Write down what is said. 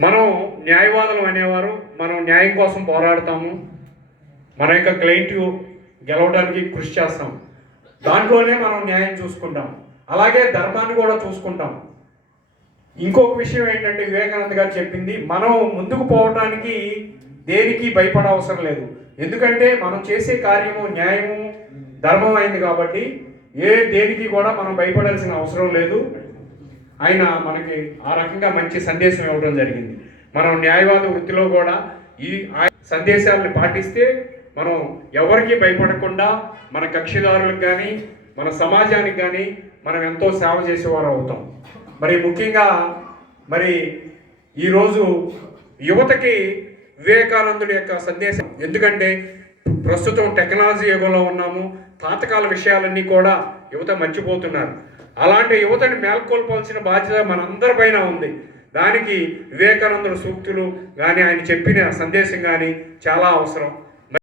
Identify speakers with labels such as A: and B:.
A: మనం న్యాయవాదులు అనేవారు మనం న్యాయం కోసం పోరాడతాము మన యొక్క క్లయింట్ గెలవడానికి కృషి చేస్తాం. దాంట్లోనే మనం న్యాయం చూసుకుంటాం. అలాగే ధర్మాన్ని కూడా చూసుకుంటాం. ఇంకొక విషయం ఏంటంటే వివేకానంద గారు చెప్పింది మనం ముందుకు పోవడానికి దేనికి భయపడ అవసరం లేదు. ఎందుకంటే మనం చేసే కార్యము న్యాయము ధర్మం అయింది కాబట్టి ఏ దేనికి కూడా మనం భయపడాల్సిన అవసరం లేదు. ఆయన మనకి ఆ రకంగా మంచి సందేశం ఇవ్వడం జరిగింది. మనం న్యాయవాద వృత్తిలో కూడా ఈ ఆ సందేశాలను పాటిస్తే మనం ఎవరికి భయపడకుండా మన కక్షిదారులకు కానీ మన సమాజానికి కానీ మనం ఎంతో సేవ చేసేవారు అవుతాం. మరి ముఖ్యంగా మరి ఈరోజు యువతకి వివేకానందుడి యొక్క సందేశం. ఎందుకంటే ప్రస్తుతం టెక్నాలజీ యుగంలో ఉన్నాము. పాతకాల విషయాలన్నీ కూడా యువత మర్చిపోతున్నారు. అలాంటి యువతని మేల్కొల్పాల్సిన బాధ్యత మనందరిపైన ఉంది. దానికి వివేకానందుల సూక్తులు కానీ ఆయన చెప్పిన సందేశం కానీ చాలా అవసరం.